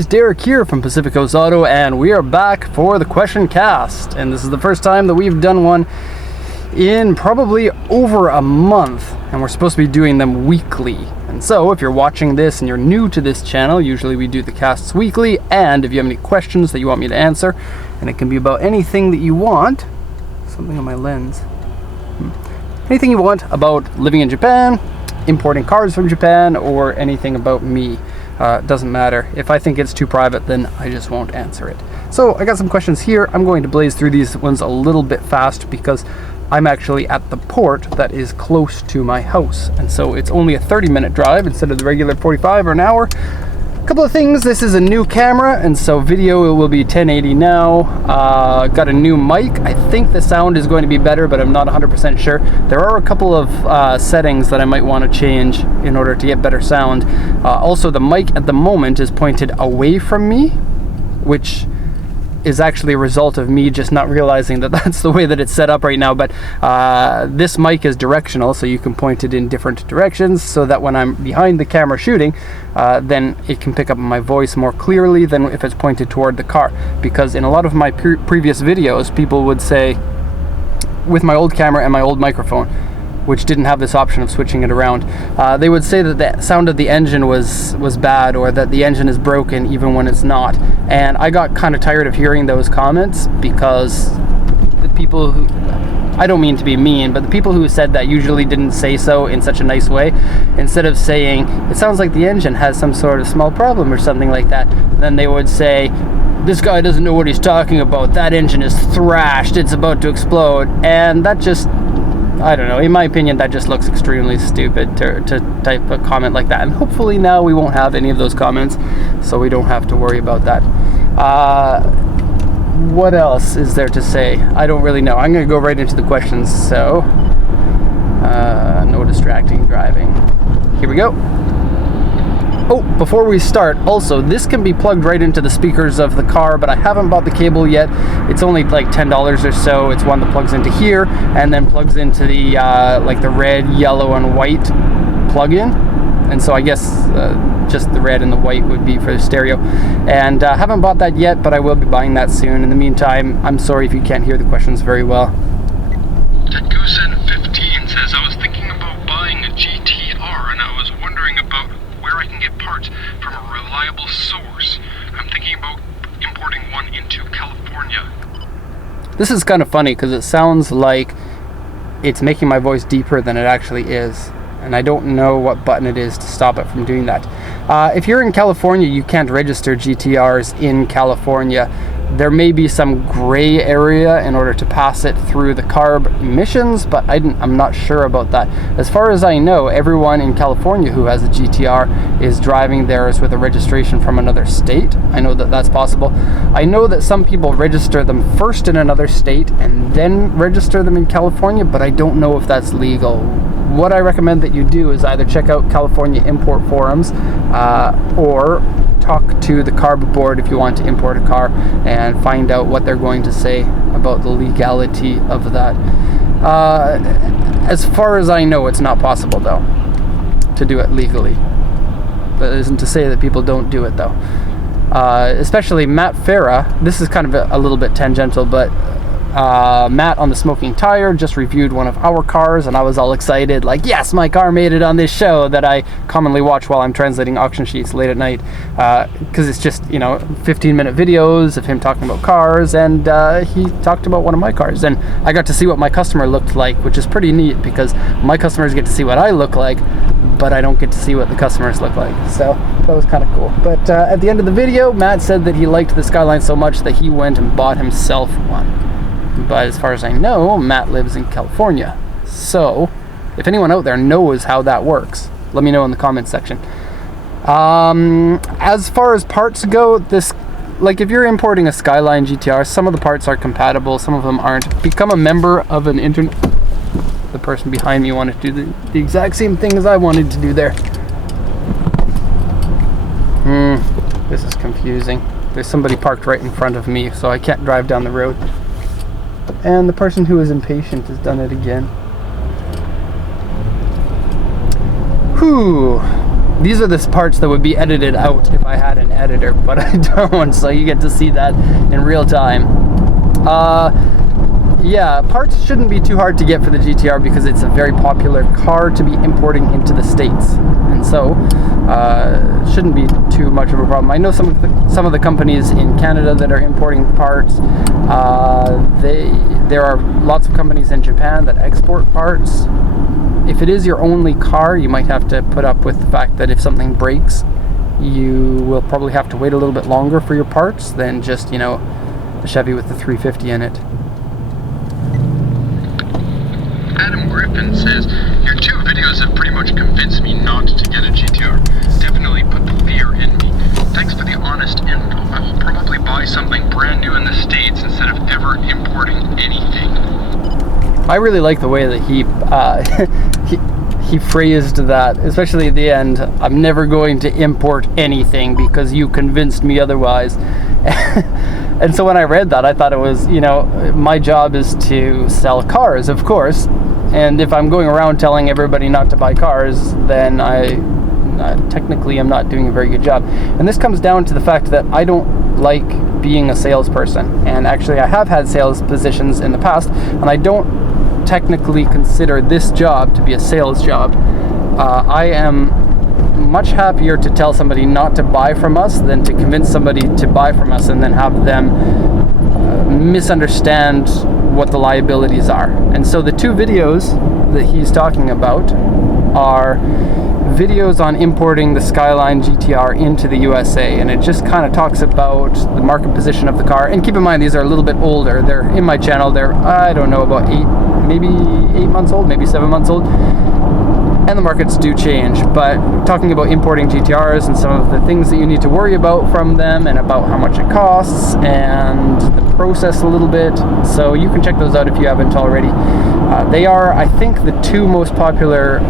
It's Derek here from Pacific Coast Auto, and we are back for the question cast. And this is the first time that we've done one in probably over a month, and we're supposed to be doing them weekly. And so if you're watching this and you're new to this channel, usually we do the casts weekly, and if you have any questions that you want me to answer, and it can be about anything that you want, something on my lens, anything you want about living in Japan, importing cars from Japan, or anything about me. Doesn't matter. If I think it's too private, then I just won't answer it. So I got some questions here. I'm going to blaze through these ones a little bit fast because I'm actually at the port that is close to my house. And so it's only a 30-minute drive instead of the regular 45 or an hour. Couple of things. This is a new camera, and so video will be 1080 now. Got a new mic. I think the sound is going to be better, but I'm not 100% sure. There are a couple of settings that I might want to change in order to get better sound. Also, the mic at the moment is pointed away from me, which is actually a result of me just not realizing that that's the way that it's set up right now. But this mic is directional, so you can point it in different directions so that when I'm behind the camera shooting, then it can pick up my voice more clearly than if it's pointed toward the car. Because in a lot of my previous videos, people would say, with my old camera and my old microphone, which didn't have this option of switching it around, they would say that the sound of the engine was bad, or that the engine is broken even when it's not. And I got kind of tired of hearing those comments because the people who, I don't mean to be mean, but the people who said that usually didn't say so in such a nice way. Instead of saying, it sounds like the engine has some sort of small problem or something like that, then they would say, this guy doesn't know what he's talking about, that engine is thrashed, it's about to explode. And that just, I don't know, in my opinion, that just looks extremely stupid to type a comment like that. And hopefully now we won't have any of those comments, so we don't have to worry about that. What else is there to say? I don't really know. I'm going to go right into the questions, so no distracting driving. Here we go. Oh, before we start, also, this can be plugged right into the speakers of the car, but I haven't bought the cable yet. It's only like $10 or so. It's one that plugs into here and then plugs into the like the red, yellow, and white plug-in. And so I guess just the red and the white would be for the stereo. And I haven't bought that yet, but I will be buying that soon. In the meantime, I'm sorry if you can't hear the questions very well. Quesiton15 says, I was thinking about buying a GTR, and I was wondering about where I can get parts from a reliable source. I'm thinking about importing one into California. This is kind of funny because it sounds like it's making my voice deeper than it actually is. And I don't know what button it is to stop it from doing that. If you're in California, you can't register GTRs in California. There may be some gray area in order to pass it through the CARB emissions, but I'm not sure about that. As far as I know, everyone in California who has a GTR is driving theirs with a registration from another state. I know that that's possible. I know that some people register them first in another state and then register them in California, but I don't know if that's legal. What I recommend that you do is either check out California import forums or talk to the CARB board if you want to import a car and find out what they're going to say about the legality of that. As far as I know, it's not possible though to do it legally. That isn't to say that people don't do it though. Especially Matt Farah. This is kind of a little bit tangential, but Matt on the Smoking Tire just reviewed one of our cars, and I was all excited, like, yes, my car made it on this show that I commonly watch while I'm translating auction sheets late at night, because it's just, 15-minute videos of him talking about cars, and he talked about one of my cars, and I got to see what my customer looked like, which is pretty neat, because my customers get to see what I look like, but I don't get to see what the customers look like. So that was kind of cool. But at the end of the video, Matt said that he liked the Skyline so much that he went and bought himself one. But as far as I know, Matt lives in California. So if anyone out there knows how that works, let me know in the comments section. As far as parts go, like if you're importing a Skyline GTR, some of the parts are compatible, some of them aren't. Become a member of an internet. The person behind me wanted to do the exact same thing as I wanted to do there. This is confusing. There's somebody parked right in front of me, so I can't drive down the road. And the person who is impatient has done it again. Whew. these are the parts that would be edited out if I had an editor, but I don't, so you get to see that in real time. Yeah, parts shouldn't be too hard to get for the GTR because it's a very popular car to be importing into the States, and so shouldn't be too much of a problem. I know some of the companies in Canada that are importing parts. There are lots of companies in Japan that export parts. If it is your only car, you might have to put up with the fact that if something breaks, you will probably have to wait a little bit longer for your parts than just, you know, the Chevy with the 350 in it. Adam Griffin says, your 2 videos have pretty much convinced me not to get a GTR. Definitely put the fear in me. Thanks for the honest info. I will probably buy something brand new in the States instead of ever importing anything. I really like the way that he phrased that, especially at the end. I'm never going to import anything because you convinced me otherwise. And so when I read that, I thought it was, you know, my job is to sell cars, of course. And if I'm going around telling everybody not to buy cars, then I technically am not doing a very good job. And this comes down to the fact that I don't like being a salesperson. And actually, I have had sales positions in the past, and I don't technically consider this job to be a sales job. I am much happier to tell somebody not to buy from us than to convince somebody to buy from us and then have them misunderstand what the liabilities are. And so the 2 videos that he's talking about are videos on importing the Skyline GTR into the USA, and it just kind of talks about the market position of the car. And keep in mind, these are a little bit older. They're in my channel. They're, I don't know, about 8 months old, maybe 7 months old. And the markets do change, but talking about importing GTRs and some of the things that you need to worry about from them and about how much it costs and the process a little bit. So you can check those out if you haven't already. They are, I think, the 2 most popular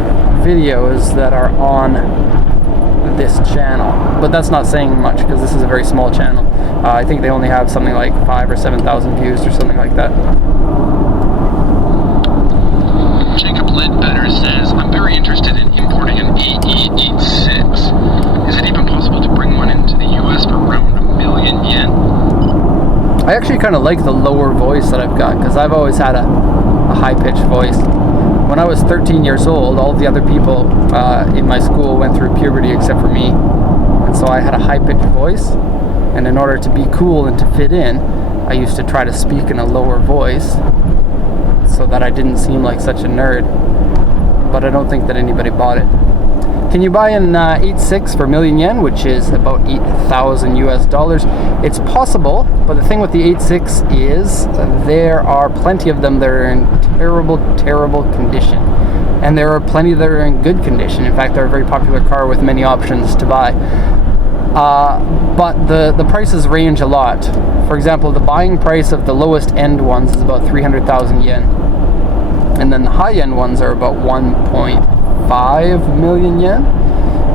videos that are on this channel, but that's not saying much because this is a very small channel. I think they only have something like 5,000 or 7,000 views or something like that. Jacob Ledbetter says, I'm very interested in importing an AE86. Is it even possible to bring one into the US for around yen 1 million? I actually kind of like the lower voice that I've got because I've always had a high-pitched voice. When I was 13 years old, all of the other people in my school went through puberty except for me. And so I had a high-pitched voice. And in order to be cool and to fit in, I used to try to speak in a lower voice so that I didn't seem like such a nerd. But I don't think that anybody bought it. Can you buy an 86 for 1 million yen, which is about $8,000 US? It's possible, but the thing with the 86 is there are plenty of them that are in terrible, terrible condition. And there are plenty that are in good condition. In fact, they're a very popular car with many options to buy. But the prices range a lot. For example, the buying price of the lowest end ones is about 300,000 yen. And then the high-end ones are about 1.5 million yen.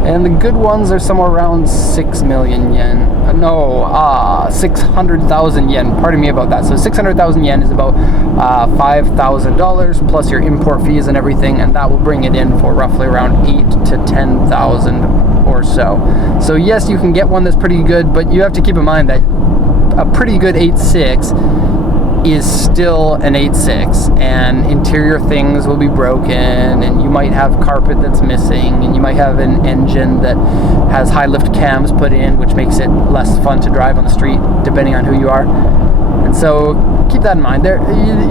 And the good ones are somewhere around 6 million yen. 600,000 yen. Pardon me about that. So 600,000 yen is about $5,000 plus your import fees and everything, and that will bring it in for roughly around 8,000 to 10,000 or so. So yes, you can get one that's pretty good, but you have to keep in mind that a pretty good 86 is still an 86, and interior things will be broken, and you might have carpet that's missing, and you might have an engine that has high lift cams put in, which makes it less fun to drive on the street depending on who you are. And so keep that in mind. There,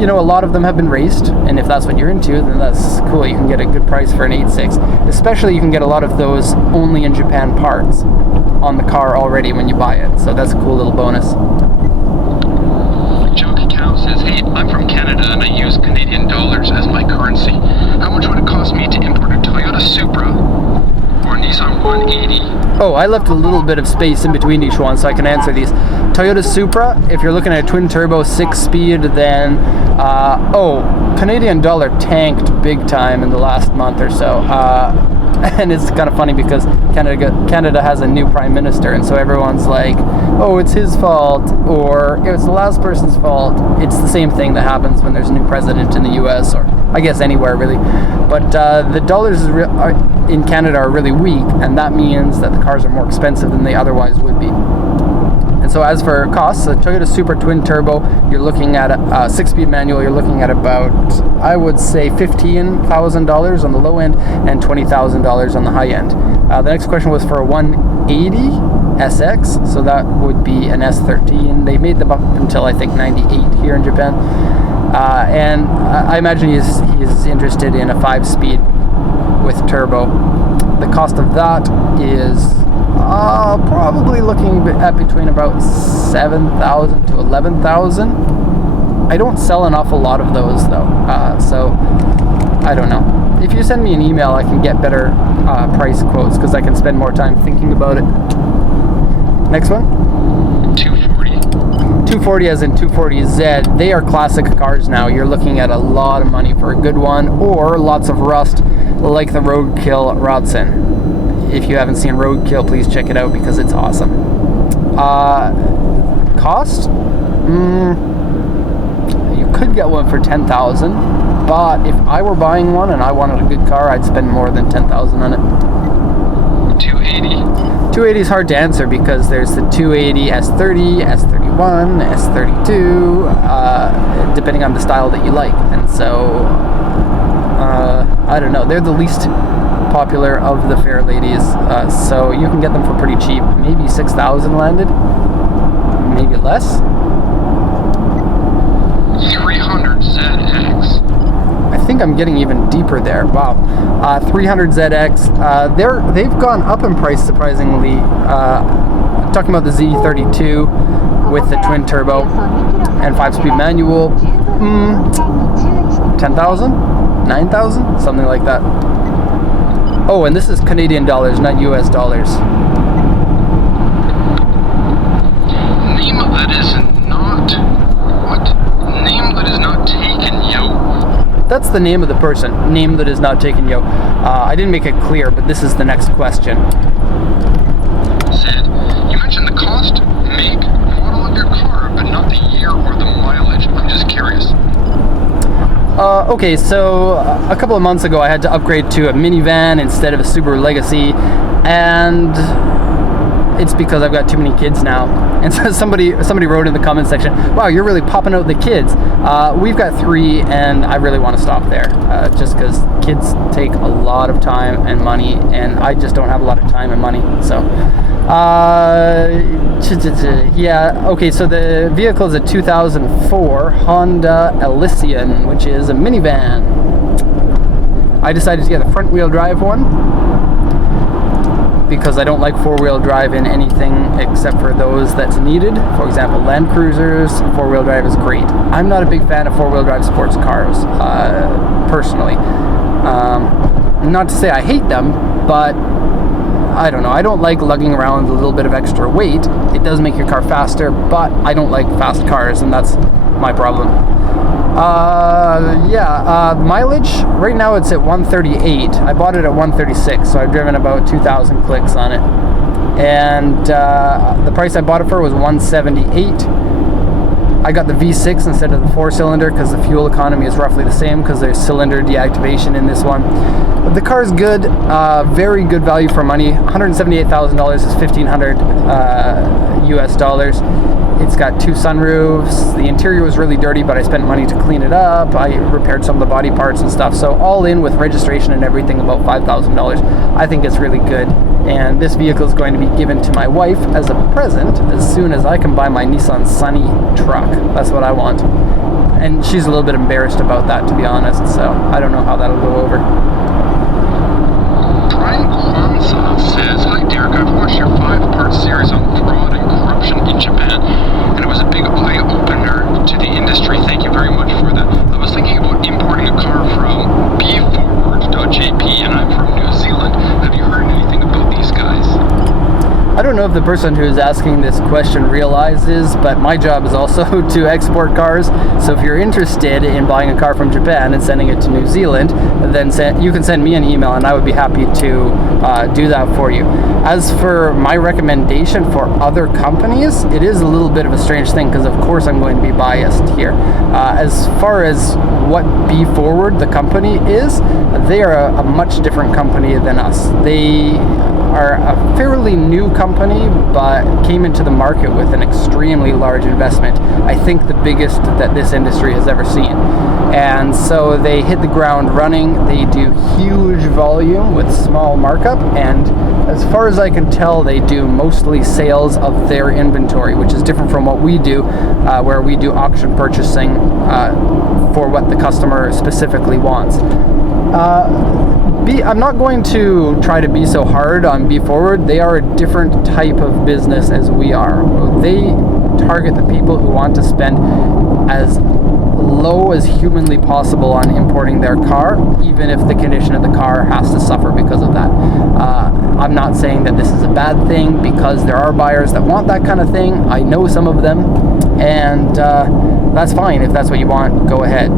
you know, a lot of them have been raced, and if that's what you're into, then that's cool. You can get a good price for an 86. Especially you can get a lot of those only in Japan parts on the car already when you buy it. So that's a cool little bonus. Says, hey, I'm from Canada and I use Canadian dollars as my currency. How much would it cost me to import a Toyota Supra or a Nissan 180? Oh, I left a little bit of space in between each one so I can answer these. Toyota Supra, if you're looking at a twin turbo 6-speed, then Canadian dollar tanked big time in the last month or so. And it's kind of funny because Canada has a new prime minister, and so everyone's like, oh, it's his fault, or it's the last person's fault. It's the same thing that happens when there's a new president in the US, or I guess anywhere really. But the dollars in Canada are really weak, and that means that the cars are more expensive than they otherwise would be. And so as for costs, a Toyota Supra Twin Turbo, you're looking at a 6-speed manual, you're looking at about, I would say, $15,000 on the low end and $20,000 on the high end. The next question was for a 180 SX, so that would be an S13. They made them up until I think 98 here in Japan. And I imagine he's interested in a 5-speed with turbo. The cost of that is probably looking at between about 7,000 to 11,000. I don't sell an awful lot of those though, so I don't know. If you send me an email, I can get better price quotes because I can spend more time thinking about it. Next one. 240 as in 240Z. They are classic cars now. You're looking at a lot of money for a good one, or lots of rust like the Roadkill Rodson. If you haven't seen Roadkill, please check it out because it's awesome. Cost? You could get one for 10,000, but if I were buying one and I wanted a good car, I'd spend more than 10,000 on it. 280 is hard to answer because there's the 280 S30, S31, S32, depending on the style that you like. And so, I don't know. They're the least popular of the fair ladies, so you can get them for pretty cheap. Maybe 6,000 landed, maybe less. 300ZX. I think I'm getting even deeper there. Wow. 300ZX. They've gone up in price surprisingly. Talking about the Z32 with the twin turbo and 5-speed manual. 10,000, 9,000, something like that. Oh, and this is Canadian dollars, not US dollars. Name that is not... What? Name that is not taken, yo. That's the name of the person. Name that is not taken, yo. I didn't make it clear, but this is the next question. Said, you mentioned the cost, make, model of your car, but not the year or the mileage. I'm just curious. Okay, so a couple of months ago I had to upgrade to a minivan instead of a Subaru Legacy, and it's because I've got too many kids now. And so somebody wrote in the comment section, wow, you're really popping out the kids. We've got 3, and I really want to stop there, just because kids take a lot of time and money, and I just don't have a lot of time and money. So, yeah, okay, so the vehicle is a 2004 Honda Elysian, which is a minivan. I decided to get a front-wheel drive one, because I don't like 4-wheel drive in anything except for those that's needed. For example, Land Cruisers, 4-wheel drive is great. I'm not a big fan of 4-wheel drive sports cars, personally. Not to say I hate them, but I don't know. I don't like lugging around a little bit of extra weight. It does make your car faster, but I don't like fast cars, and that's my problem. Mileage, right now it's at 138. I bought it at 136, so I've driven about 2,000 clicks on it. And the price I bought it for was 178. I got the V6 instead of the 4-cylinder because the fuel economy is roughly the same because there's cylinder deactivation in this one. But the car is good, very good value for money. $178,000 is $1,500 US dollars. It's got 2 sunroofs. The interior was really dirty, but I spent money to clean it up. I repaired some of the body parts and stuff. So all in with registration and everything, about $5,000. I think it's really good. And this vehicle is going to be given to my wife as a present as soon as I can buy my Nissan Sunny truck. That's what I want. And she's a little bit embarrassed about that, to be honest. So I don't know how that'll go over. Brian Kwanzaa says, hi Derek, I've watched your 5-part series on fraud and corruption in Japan, and it was a big eye-opener to the industry. Thank you very much for that. I was thinking about importing a car from bforward.jp, and I'm from New Zealand. Have you heard anything about these guys? I don't know if the person who's asking this question realizes, but my job is also to export cars. So if you're interested in buying a car from Japan and sending it to New Zealand, then you can send me an email and I would be happy to do that for you. As for my recommendation for other companies, it is a little bit of a strange thing because of course I'm going to be biased here. As far as what Be Forward, the company, is, they are a much different company than us. They are a fairly new company, but came into the market with an extremely large investment. I think the biggest that this industry has ever seen. And so they hit the ground running. They do huge volume with small markup, and as far as I can tell, they do mostly sales of their inventory, which is different from what we do, where we do auction purchasing for what the customer specifically wants. I'm not going to try to be so hard on Be Forward. They are a different type of business as we are. They target the people who want to spend as low as humanly possible on importing their car, even if the condition of the car has to suffer because of that. I'm not saying that this is a bad thing, because there are buyers that want that kind of thing. I know some of them, and that's fine. If that's what you want, go ahead.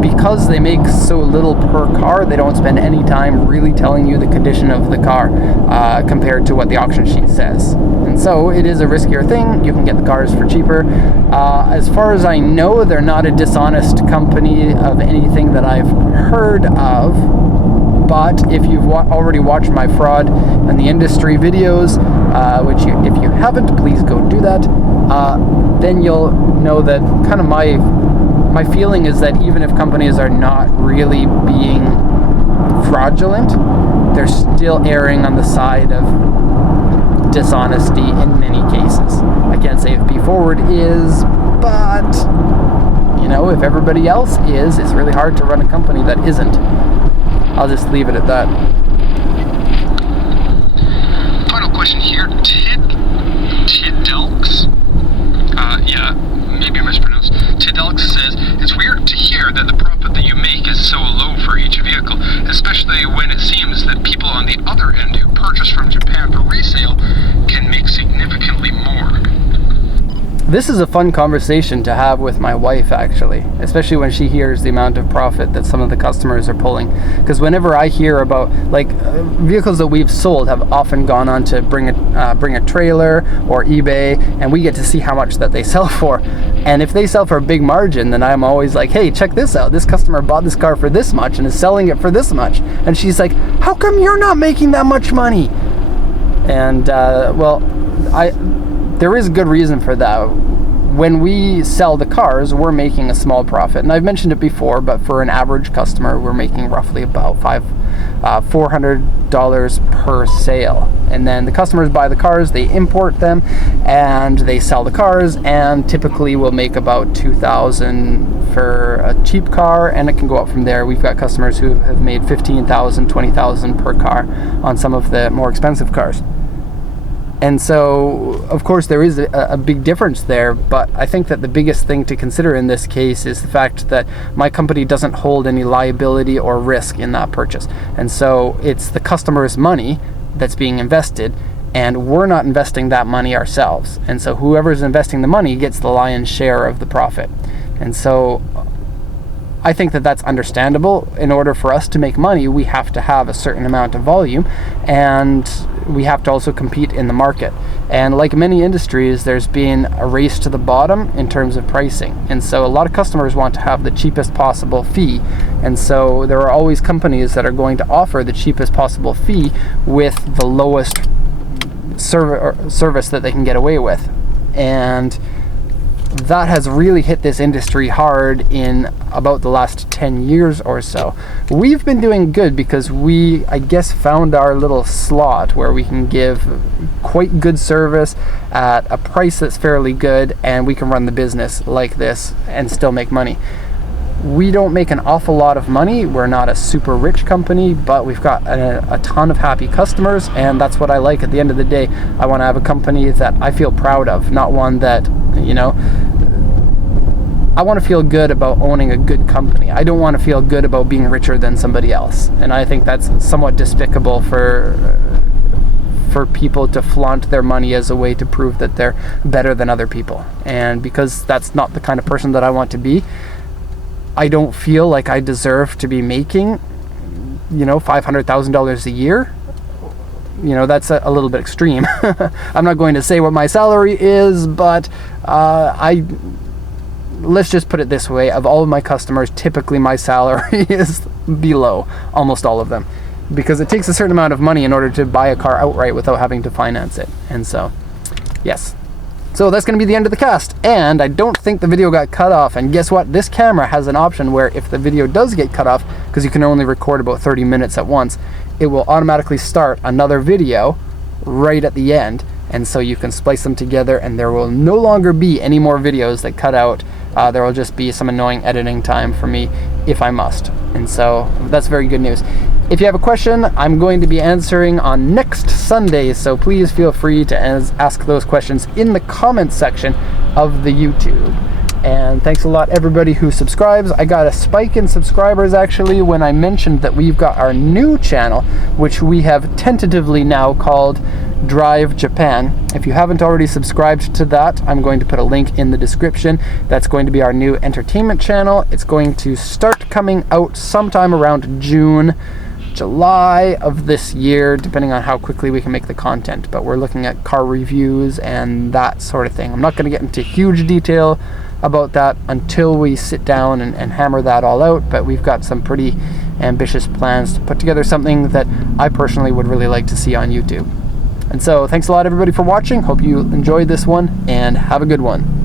Because they make so little per car, they don't spend any time really telling you the condition of the car compared to what the auction sheet says. And so it is a riskier thing. You can get the cars for cheaper. As far as I know, they're not a dishonest company of anything that I've heard of. But if you've already watched my fraud and the industry videos, which if you haven't, please go do that, then you'll know that kind of my feeling is that even if companies are not really being fraudulent, they're still erring on the side of dishonesty in many cases. I can't say if Be Forward is, but if everybody else is, it's really hard to run a company that isn't. I'll just leave it at that. Final question here. Tidelks? Yeah, maybe I mispronounced. Tidelks says, it's weird to hear that the profit that you make is so low for each vehicle, especially when it seems that people on the other end who purchase from Japan for resale can make significantly more. This is a fun conversation to have with my wife, actually, especially when she hears the amount of profit that some of the customers are pulling. Because whenever I hear about, vehicles that we've sold have often gone on to bring a trailer or eBay, and we get to see how much that they sell for. And if they sell for a big margin, then I'm always like, hey, check this out. This customer bought this car for this much and is selling it for this much. And she's like, how come you're not making that much money? And, there is good reason for that. When we sell the cars, we're making a small profit. And I've mentioned it before, but for an average customer, we're making roughly about $400 per sale. And then the customers buy the cars, they import them, and they sell the cars, and typically we'll make about $2,000 for a cheap car, and it can go up from there. We've got customers who have made $15,000, $20,000 per car on some of the more expensive cars. And so, of course, there is a big difference there, but I think that the biggest thing to consider in this case is the fact that my company doesn't hold any liability or risk in that purchase. And so it's the customer's money that's being invested, and we're not investing that money ourselves. And so whoever's investing the money gets the lion's share of the profit. And so I think that that's understandable. In order for us to make money, we have to have a certain amount of volume, and we have to also compete in the market. And like many industries, there's been a race to the bottom in terms of pricing. And so a lot of customers want to have the cheapest possible fee. And so there are always companies that are going to offer the cheapest possible fee with the lowest service that they can get away with. And that has really hit this industry hard in about the last 10 years or so. We've been doing good because we, I guess, found our little slot where we can give quite good service at a price that's fairly good, and we can run the business like this and still make money. We don't make an awful lot of money. We're not a super rich company, but we've got a ton of happy customers, and that's what I like at the end of the day. I want to have a company that I feel proud of, not one that, I want to feel good about owning a good company. I don't want to feel good about being richer than somebody else. And I think that's somewhat despicable for for people to flaunt their money as a way to prove that they're better than other people. And because that's not the kind of person that I want to be, I don't feel like I deserve to be making, $500,000 a year. That's a little bit extreme. I'm not going to say what my salary is, but let's just put it this way. Of all of my customers, typically my salary is below almost all of them, because it takes a certain amount of money in order to buy a car outright without having to finance it. And so, yes. So that's going to be the end of the cast, and I don't think the video got cut off. And guess what? This camera has an option where if the video does get cut off, because you can only record about 30 minutes at once, it will automatically start another video right at the end, and so you can splice them together, and there will no longer be any more videos that cut out. There will just be some annoying editing time for me if I must, and so that's very good news. If you have a question, I'm going to be answering on next Sunday, so please feel free to ask those questions in the comments section of the YouTube. And thanks a lot everybody who subscribes. I got a spike in subscribers actually when I mentioned that we've got our new channel, which we have tentatively now called Drive Japan. If you haven't already subscribed to that, I'm going to put a link in the description. That's going to be our new entertainment channel. It's going to start coming out sometime around June, July of this year, depending on how quickly we can make the content. But we're looking at car reviews and that sort of thing. I'm not going to get into huge detail about that until we sit down and hammer that all out, but we've got some pretty ambitious plans to put together something that I personally would really like to see on YouTube. And so thanks a lot everybody for watching. Hope you enjoyed this one, and have a good one.